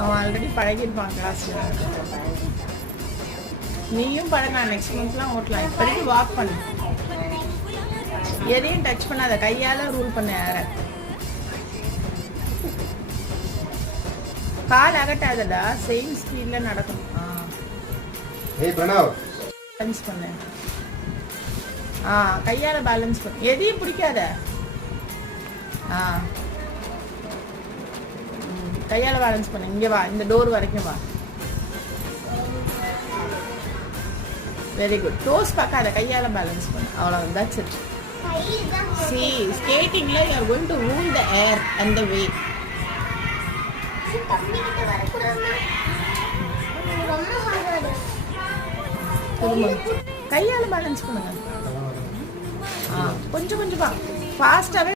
அவன் ஆல்ரெடி பழகிருப்பான் கிளாஸ்ல. நீயும் பழகலாம், நெக்ஸ்ட் மந்த்லாம் ஓட்டலாம். இப்போதைக்கு வாக் பண்ணு, எதையும் டச் பண்ணாத, கையால ரூல் பண்ண. யார கால் அகட்டாதடா, சேம் ஸ்பீட்ல நடக்கணும். பேலன்ஸ் பண்ணு. கையால பேலன்ஸ் பண்ணு, எதையும் பிடிக்காத. கையால பேலன்ஸ் பண்ணு. இங்க வா, இந்த டோர் வரைக்கும் வா. Very good. டோஸ் பார்க்காத, கையால பேலன்ஸ் பண்ணு. அவ்வளவு. That's it. See, skating la you are going to rule the air and the way. கையால பேலன்ஸ் பண்ணுங்க. கொஞ்சம் கொஞ்சமா ஃபாஸ்டாவே